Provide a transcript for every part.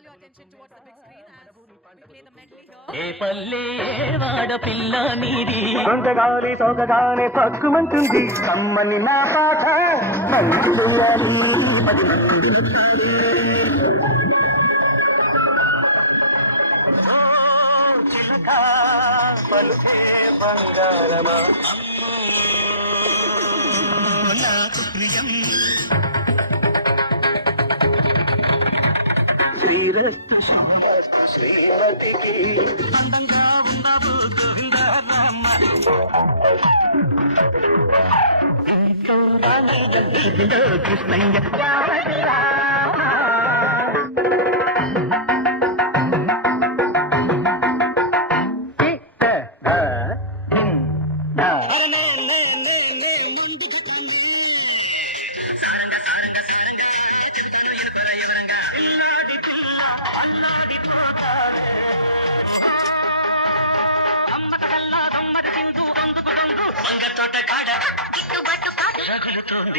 call your attention towards the big screen as we play the medley here. ఏ పల్లె వాడ పిల్ల నీది సొంతగాలి సోకగానే పక్కుమంటుంది కమ్మని నా పాట మంచి చెయ్యాలి పలుకే బంగారమా అందంగా ఉన్నావు గోవిందరామ కృష్ణయ్య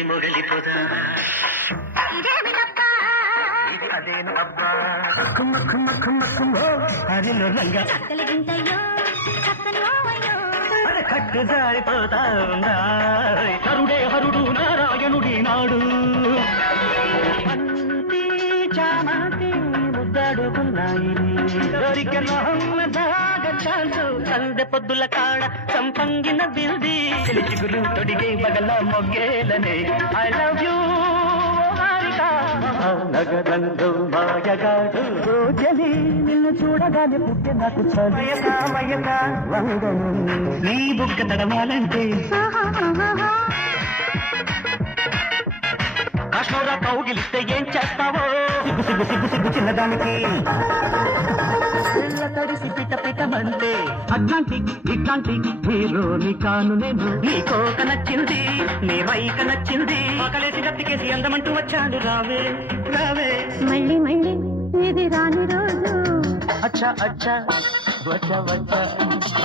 మొగలిపోదా అదేను అబ్బా. కుమ్మ కుమ్మ కుమ్మ కుమ్మ హరిలో రంగా. కట్టు జారిపోతా ఉందా? హరుడే హరుడు నారాయణుడి నాడు. చామంతి ముద్దాడుకున్నాయి. దొరికిన ఛాన్సు సందె పొద్దుల కాడ సంపంగిన బిల్ది. చిగురు తొడిగే బగల మొగ్గేలనే. ఐ లవ్ యూ నగరంలో మాయగాడు. రోజని నిన్ను చూడగానే పుట్టే నాకు నీ బుగ్గ తడవాలంటే. కాశ్మీరా కౌగిలిస్తే ఏం చేస్తావో? సిగ్గు సిగ్గు సిగ్గు సిగ్గు చిన్నదానికి. పిల్ల తడిసి పిట పిటమంటే అట్లాంటిక్ ఇట్లాంటిక్ హీరోని కాను నేను నీ కోక నచ్చింది నీ వైక నచ్చింది ఆకలేసి గట్టికేసి అందమంటూ వచ్చాడు రావే రావే మళ్ళీ మళ్ళీ ఇది రాని రోజు అచ్చా అచ్చా వచ్చా వచ్చా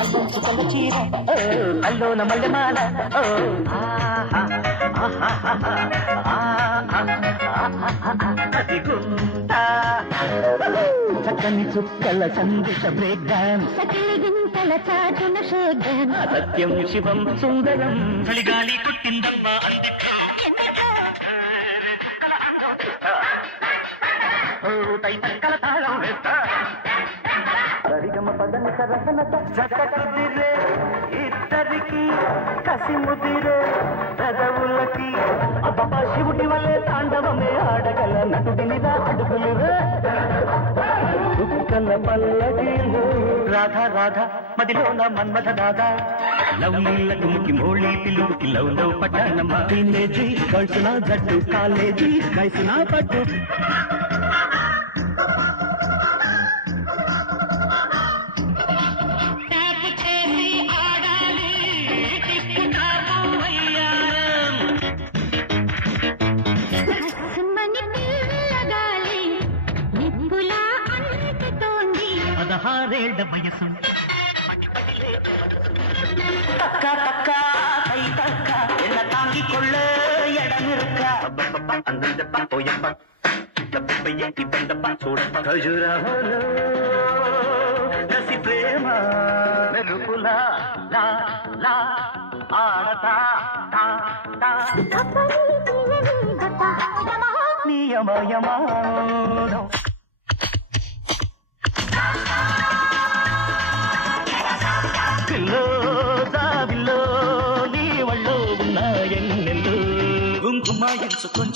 అల్లం చుక్కల చీర అల్లోన మల్లెమాల ఆహా, ఆహా. చక్కని చుక్కల సందేశ బ్రేక్ డాన్స్ సకిలి గింతల చాటున షేగన్ సత్యం శివం సుందరం. చలిగాలి పుట్టిందమ్మా ఇద్దరికి కసి ముదిరే పెదవులకి అబ్బా శివుడి వల్లే తాండవమే ఆడగల నటుడినిరా దుఃఖల పల్లకిలో రాధా రాధా మదిలోన మన్మథ దాదా. లవ్ నీళ్ళకు ముకి మోళీ పిల్లుకి లవ్ లవ్ పట్టానమ్మ టీనేజీ కలిసిన జట్టు కాలేజీ కలిసిన పట్టు. వేళ్ళ వయసు தக்கா தக்கா கை தக்கா என்ன தாங்கி கொள்ள இடம் இருக்கா? அந்தப்பா போயப்பா தப்பையே இப்பந்தப்பா சூடப்பா கஜுராஹோலோ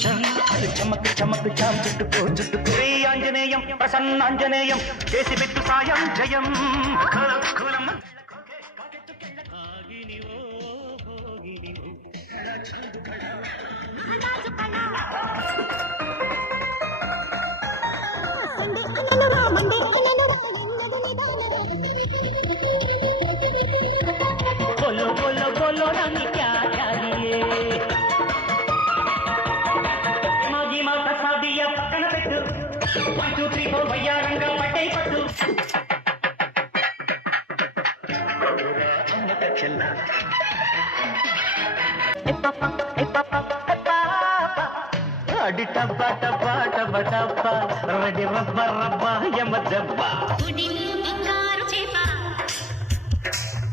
ఎంచు కొంచెం చమక్ చమక్ చాం చుట్టుకో చుట్టుకో శ్రీ ఆంజనేయం ప్రసన్నాంజనేయం చేసి పెట్టు సాయం జయం. కులమ్మ వన్ టూ త్రీ ఫోర్ వయ్యారంగా పట్టే పట్టు అమ్మక చెల్ల అడి టబ్బా టబ్బా టబ్బా టబ్బా రెడీ పడితే రబ్బ రబ్బ యమ దెబ్బ గుడిలో బంగారు చేప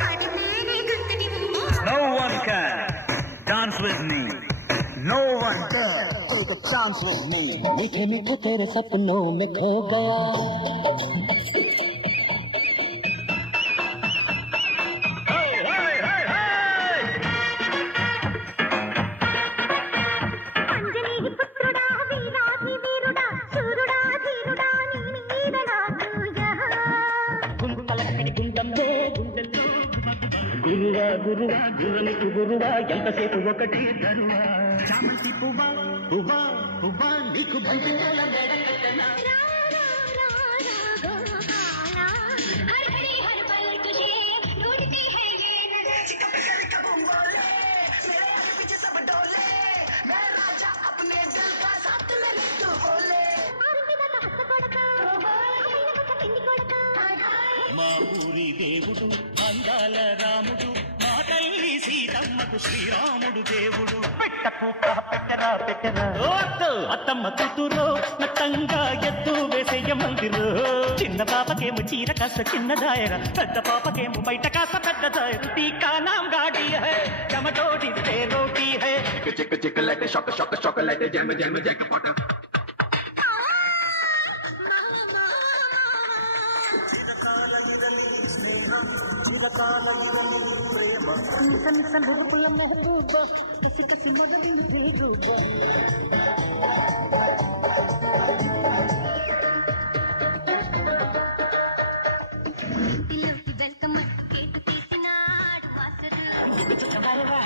పడితేనే గుంతడి బొమ్మ No one can dance with me. No one can take a chance with me. मीठे मीठे तेरे सपनों में खो गया Hey, hey, hey, hey! Anjani పుత్రుడా వీరాధి వీరుడా శూరుడా ధీరుడా నీ మీద నాకుయా గుంపలక్కడి గుండంలో గుండెల్లో గురువా గురువా గురునికి గురువా ఎంతసేపు ఒకటి ధరువా చామంతి పువ్వ పువ్వ పువ్వ నీకు బంతిపూల మెడకన్నా మా ఊరి దేవుడు అందాల రాముడు మా తల్లి సీతమ్మకు శ్రీరాము పెట్టకు పెట్టరా పెట్టరా అత్తమ్మ కూతురు నట్టంగా ఎద్దు వేసేయ మందిరు. చిన్న పాపకేమో చీర కాస్త చిన్న దాయర పెద్ద పాపకేమో బయట కాస్త పెద్ద దాయర టీకా నాం గాడి హై జమటోడి తే రోటీ హై. Chick chick like a shock shock shock like a jam jam jackpot. ఇంటిలోకి వెల్కమ్ గేటు తీసినాడు మాస్టర్ కళ్ళ చొక్క బారిపా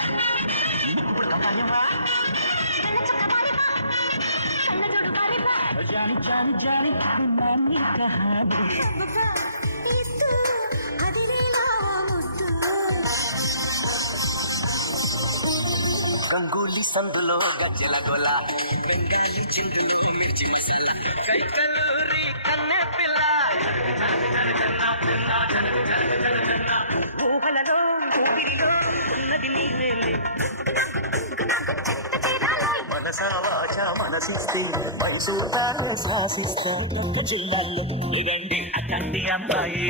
కళ్ళజోడు బారిపా జాని జాని జాని నాన్ని కహాని గంగూలీ సందులో గజ్జల గోల కైకలూరి కన్నె పిల్ల. ఊహలలో ఊపిరిలో ఉన్నది నీవేలే మనసిస్తే మైసూతా శాసిస్తా జిల్లాల్లో ఇదండి అతండి అమ్మాయి.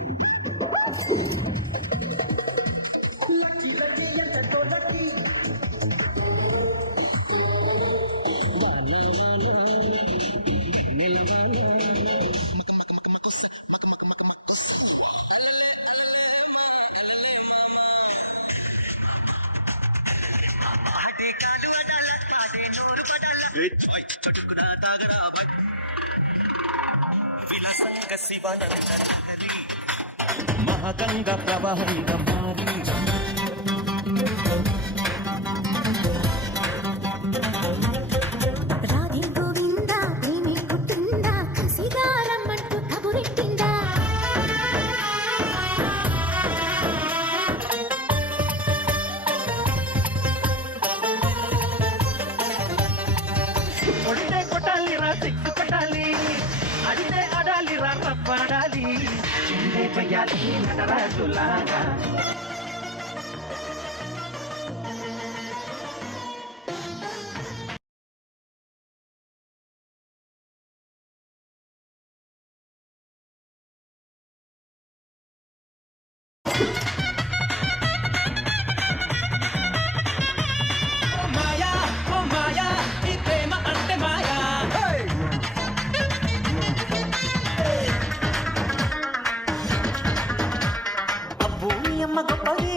యమదా ఉంది ఒళ్ళో మహాగంగ ప్రవాహంగా మారి నటరాజులాగా మీ అమ్మ గొప్పదే.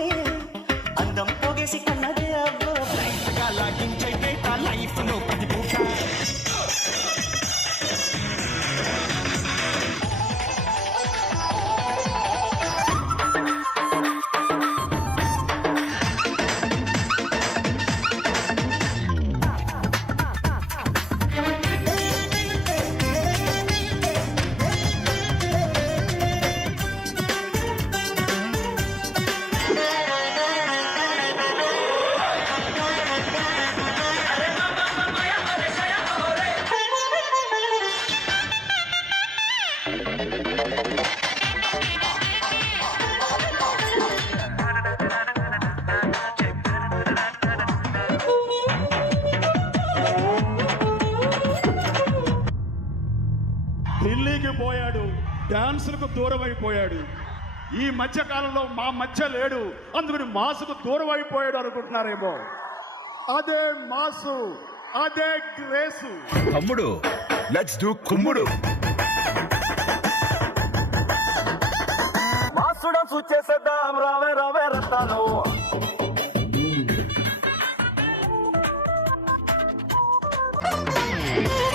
అందం పోగేసి కన్నదే అవ్వ. లైఫ్గా లాగించే లైఫ్లో పది పూట డాన్సులకు దూరం అయిపోయాడు ఈ మధ్య కాలంలో మా మధ్య లేడు. అందుకని మాసుకు దూరం అయిపోయాడు అనుకుంటున్నారేమో. అదే మాసు అదే గ్రేసు. తమ్ముడు లెట్స్ డూ కుమ్ముడు. మాసుడ సూచేసేద్దాం రావే రావే Hola,